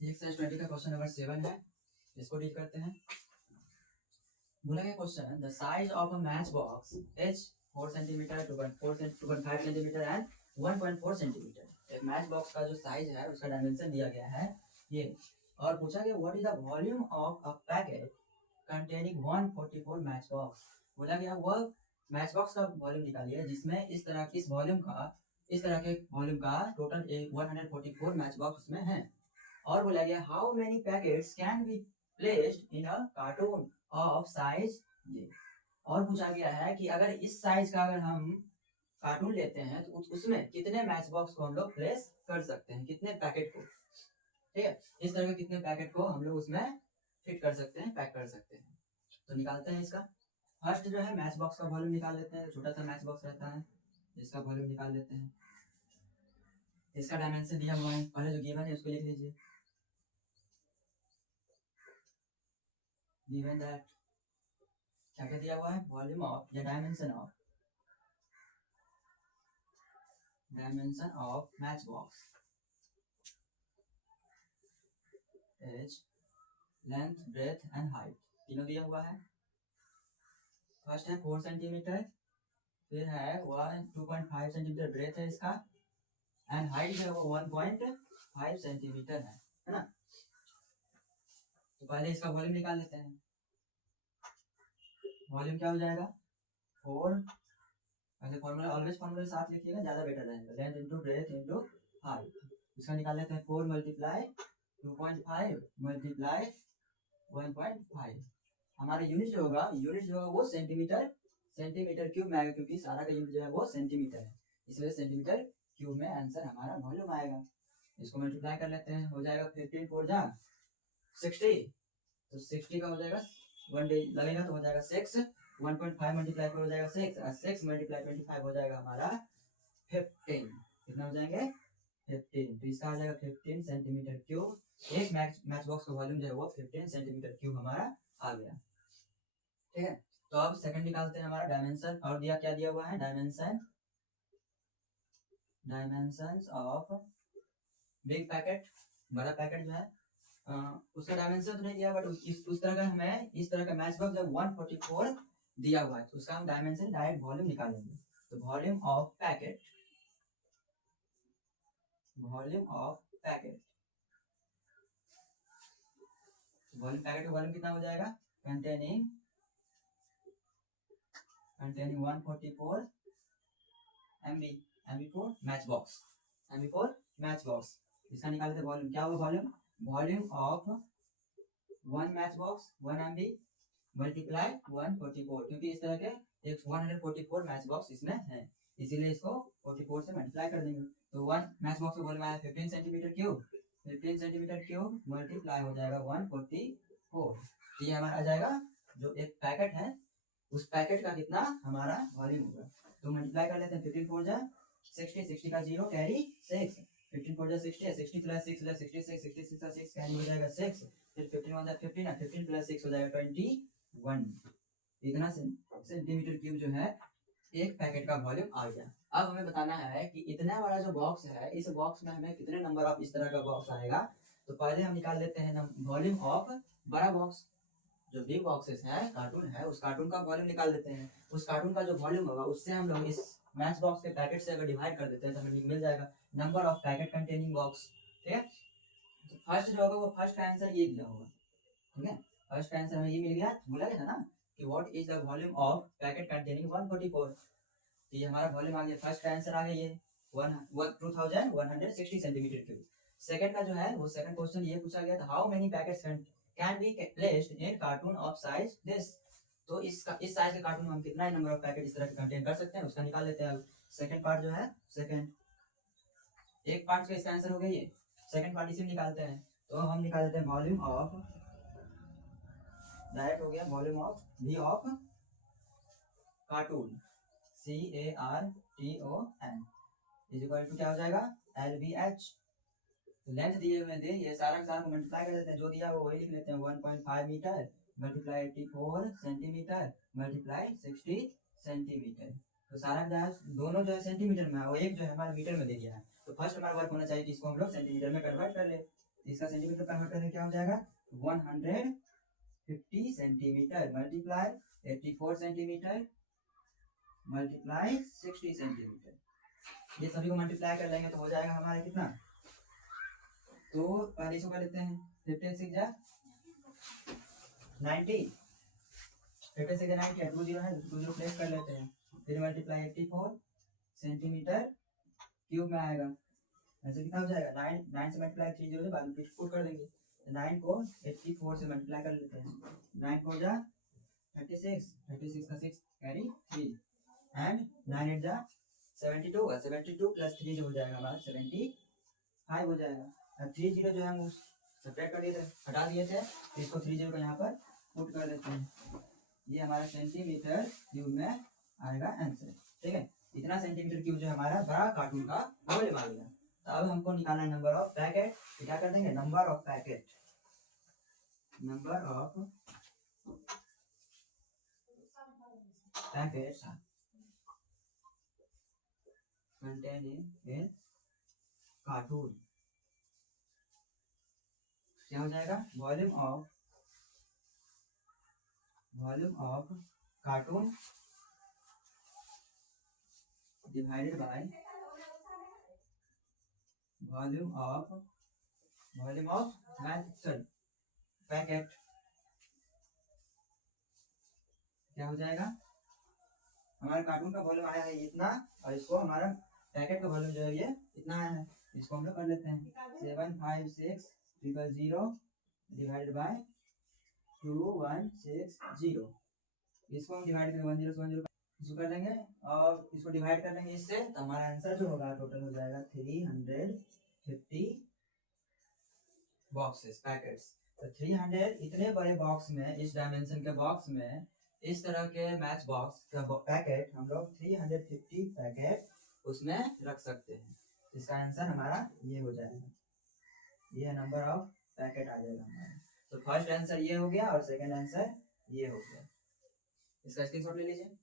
Exercise 20 का question number 7 है, इसको डील करते हैं। बोला गया question, the size of a match box is 4 centimetre, 2.5 centimetre and 1.4 centimetre. एक मैच बॉक्स का जो साइज है उसका डायमेंशन दिया गया है ये, और पूछा गया what is the volume of a packet containing 144 match box. बोला गया वह मैच बॉक्स का वॉल्यूम निकालिए जिसमें इस तरह के वॉल्यूम का टोटल 144 मैच बॉक्स उसमें है। और बोला गया how many packets can be placed in a cartoon of size ये। और पूछा गया है कि अगर इस साइज का अगर हम कार्टून लेते हैं तो उसमें कितने मैच बॉक्स को हम लोग प्लेस कर सकते हैं, कितने पैकेट को। ठीक है, इस तरह के कितने पैकेट को हम लोग उसमें फिट कर सकते हैं, पैक कर सकते हैं। तो निकालते हैं इसका। फर्स्ट जो है मैच बॉक्स का वॉल्यूम निकाल लेते हैं। छोटा सा मैच बॉक्स रहता है, इसका वॉल्यूम निकाल लेते हैं। इसका डायमेंशन दिया हुआ है, पहले जो गिवन है उसको लिख लीजिए। गिवन दैट क्या क्या दिया हुआ है, वॉल्यूम ऑफ या dimension of match box as length, breadth and height, तीनों दिया हुआ है। फर्स्ट है 4 सेंटीमीटर, फिर है 2.5 सेंटीमीटर ब्रेथ है इसका, एंड हाइट है वो 1.5 सेंटीमीटर है ना। तो पहले इसका वॉल्यूम निकाल लेते हैं। वॉल्यूम क्या हो जाएगा, 4, ऐसे फॉर्मूला ऑलवेज फॉर्मूला साथ लिखिएगा, ज्यादा बेटर रहेगा। Length into breadth into height, इसका निकाल लेते हैं। 4 मल्टीप्लाई 2.5 मल्टीप्लाई 1.5। हमारा यूनिट जो होगा वो सेंटीमीटर क्यूब में आएगा, क्योंकि सारा का यूनिट जो है वो सेंटीमीटर है, इसलिए सेंटीमीटर क्यूब में आंसर हमारा वॉल्यूम आएगा। इसको मल्टीप्लाई कर लेते हैं, हो जाएगा 15 4 जा 60, तो 60 का हो जाएगा 1 डे लगेगा तो हो जाएगा 6, 1.5 मल्टीप्लाई हो जाएगा 6, और 6 मल्टीप्लाई 25 हो जाएगा हमारा 15। कितना हो जाएंगे 15, तो इसका आ जाएगा 15 सेंटीमीटर क्यूब। एक मैच बॉक्स का वॉल्यूम जो है वो 15 सेंटीमीटर क्यूब हमारा आ गया। ठीक है, तो अब सेकंड निकालते हैं। हमारा डायमेंशन और क्या दिया हुआ है, डायमेंशन ऑफ बिग पैकेट, बड़ा पैकेट जो है उसका डायमेंशन तो नहीं दिया, बट उस तरह का हमें इस तरह का मैच बॉक्स जब 144 दिया हुआ है तो उसका हम डायमेंशन डायरेक्ट वॉल्यूम निकालेंगे। तो वॉल्यूम ऑफ पैकेट का वॉल्यूम कितना हो जाएगा, containing 144 MB for match box. इसका निकाले थे वॉल्यूम, क्या हुआ volume of 1 match box 1 MB multiply 144, क्योंकि इस तरह के 144 मैच बॉक्स इसमें है, इसीलिए इसको 44 से मल्टीप्लाई कर देंगे। तो 1 मैच बॉक्स का वॉल्यूम आया 15 सेंटीमीटर क्यूब मल्टीप्लाई हो जाएगा 144। तो ये हमारा आ जाएगा जो एक पैकेट है उस पैकेट का कितना हमारा वॉल्यूम होगा। तो मल्टीप्लाई कर लेते हैं। 15 4 जा 60, 60 का 0 कैरी 6, 15 4 जा 60, 60 प्लस 6 हो जाएगा 66, 66 का 6 कैरी हो जाएगा 6, फिर 15 1 जा 15, 15 प्लस 6 हो जाएगा 21। इतना सेंटीमीटर क्यूब जो है एक पैकेट का वॉल्यूम आ गया। अब हमें बताना है कि इतना बड़ा जो बॉक्स है इस बॉक्स में हमें कितने नंबर ऑफ इस तरह का बॉक्स आएगा। तो पहले हम निकाल लेते हैं वॉल्यूम ऑफ बड़ा बॉक्स। जो बिग बॉक्सेस है कार्टून है उस कार्टून का वॉल्यूम निकाल लेते हैं। उस कार्टून का जो वॉल्यूम होगा उससे हम लोग इस मैच बॉक्स के पैकेट से अगर डिवाइड कर देते हैं तो हमें मिल जाएगा number of packet containing box. ठीक है, तो फर्स्ट जो होगा वो फर्स्ट का आंसर ये दिया होगा। ठीक है, फर्स्ट का आंसर हमें ये मिल गया। बोला गया था ना कि what is the volume of packet containing 144, तो ये हमारा वॉल्यूम आ गया। फर्स्ट का आंसर आ गया ये 2160 सेंटीमीटर क्यूब। सेकंड का जो है वो सेकंड क्वेश्चन ये पूछा गया था, how many packets can be placed in cartoon of size this. तो इस साइज के कार्टून में हम कितना नंबर ऑफ पैकेट इस तरह के कंटेन कर सकते हैं उसका निकाल लेते हैं। सेकंड पार्ट जो है एक पार्ट का इसका आंसर हो गया ये, सेकंड पार्ट इसी में निकालते हैं। तो हम निकाल लेते हैं वॉल्यूम ऑफ, डायरेक्ट हो गया volume of v of carton CARTON is equal to क्या हो जाएगा LBH। लेंथ दिए हुए थे, ये सारा का सारा को मल्टीप्लाई कर देते हैं, जो दिया वो वही लिख लेते हैं। 1.5 metre multiply 84 centimetre multiply 60 centimetre. तो सारा जो है दोनों जो है सेंटीमीटर में है और एक जो है हमारा मीटर में दे दिया है। तो फर्स्ट हमारा वर्क होना चाहिए कि इसको हम लोग सेंटीमीटर में कन्वर्ट कर ले। इसका सेंटीमीटर कन्वर्ट करने क्या हो जाएगा 150 centimetre multiply 84 centimetre multiply 60 centimetre. ये सभी को मल्टीप्लाई कर लेंगे तो हो जाएगा हमारा कितना, तो पहले इसको कर लेते हैं 15 6 जा 90 15 6 जा 90 2 0 है 2 0 प्लेस कर लेते हैं, फिर मल्टीप्लाई 84 सेंटीमीटर क्यूब में आएगा, ऐसे कितना हो जाएगा 9 से मल्टीप्लाई 3 0 बाद में पुट कर देंगे, 9 को 84 से मल्टीप्लाई कर लेते हैं, 9 को जा 36 36 का 6 कैरी 3 एंड 9 8 जा 72 और 72 प्लस 3 जो हो जाएगा हमारा 75 हो जाएगा। अब 3 0 जो है हम सेपरेट कर दिए थे, हटा दिए थे, तो इसको 3 0 को यहाँ पर पुट कर देते हैं, ये हमारा सेंटीमीटर क्यूब में आएगा आंसर। ठीक है, इतना सेंटीमीटर क्यूब जो हमारा बड़ा कार्टून का वॉल्यूम आ गया। तो अब हमको निकालना है नंबर ऑफ पैकेट, तो क्या कर देंगे number of packet, number of packets containing in cartoon, क्या हो जाएगा volume of cartoon divided by volume of packet, क्या हो जाएगा हमारे कार्टून का वॉल्यूम आया है इतना और इसको हमारा पैकेट का वॉल्यूम जो है ये इतना आया है, इसको हम लोग कर लेते हैं 75600 डिवाइडेड बाय 2160, इसको हम डिवाइड करेंगे 10 से 10 इसको कर देंगे और इसको डिवाइड कर देंगे इससे, तो हमारा आंसर जो होगा टोटल हो जाएगा 350 बॉक्सेस पैकेट्स। तो 300 इतने बड़े बॉक्स में, इस डायमेंशन के बॉक्स में इस तरह के मैच बॉक्स का पैकेट हम लोग 350 पैकेट उसमें रख सकते हैं। इसका आंसर हमारा ये हो जाएगा, ये नंबर ऑफ पैकेट आ जाएगा हमारा। तो फर्स्ट आंसर ये हो गया और सेकंड आंसर ये हो गया, इसका स्क्रीनशॉट ले लीजिए।